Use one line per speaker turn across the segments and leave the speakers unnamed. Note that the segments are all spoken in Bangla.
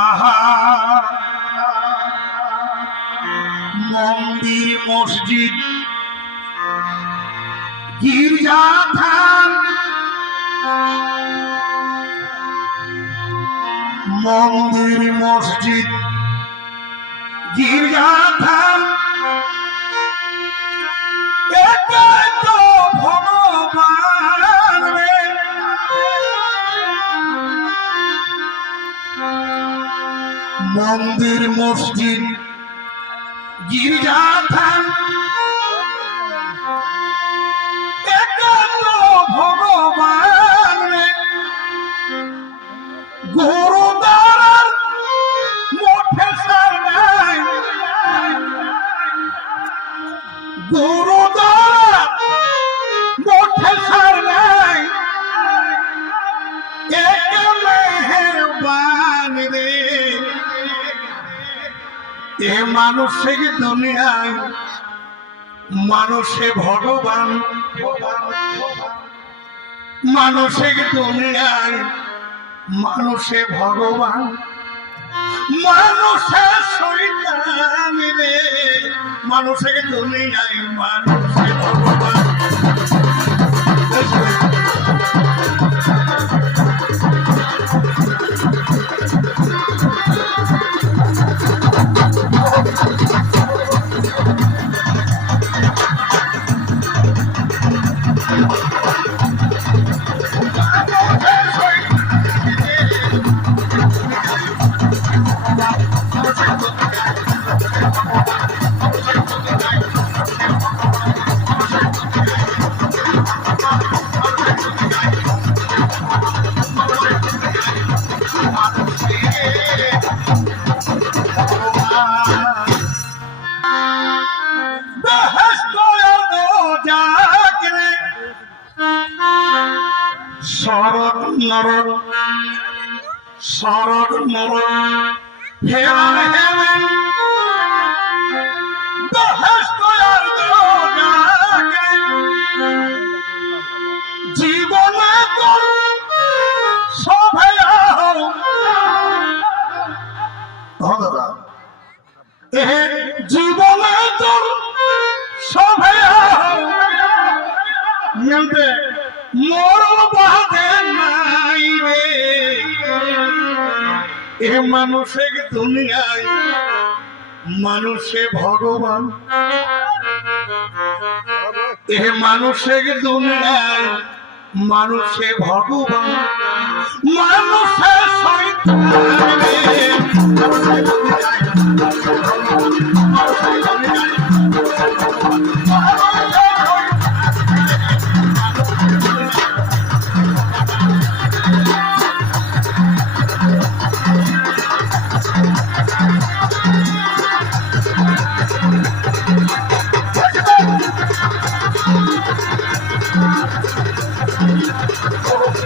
আহা মন্দির মসজিদ গির্জা থান মন্দির মসজিদ গির্জা থান মন্দির মসজিদ গির্জা থান ভগবান রে। গুরুদ্বারার মঠে সার নাই এ মানুষের দুনিয়ায় মানুষে ভগবান। মানুষের দুনিয়ায় মানুষে ভগবান। মানুষের শৈতান রে। মানুষের দুনিয়ায় মানুষে ভগবান। নরক শরৎ নরক বেহেশত জাগরে জীবনে তোর সভে ভগবান এ জীবনে তোর সভে মিলতে মোর বাদে নাই রে। এ মানুষের দুনিয়ায় মানুষে ভগবান। এ মানুষের দুনিয়ায় মানুষে ভগবান। মানুষে শয়তান রে।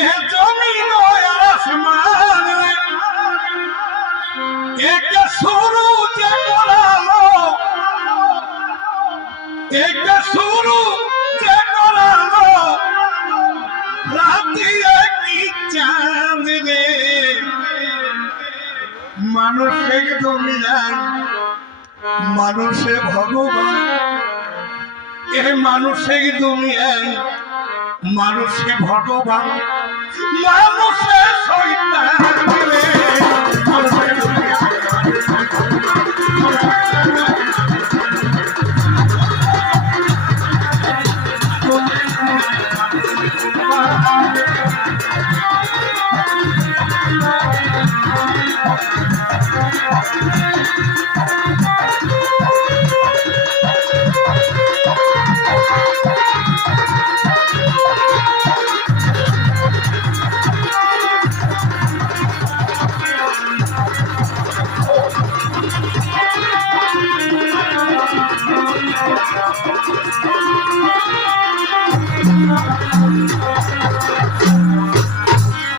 এ জমি নয়ার আসমান একে শুরু যে করালো একে শুরু যে করালো রাতি একই চাঁদ রে। মানুষের দুনিয়ায় মানুষে ভগবান। এ মানুষের দুনিয়ায় মানুষে ভগবান মানুষে শৈতান Thank you.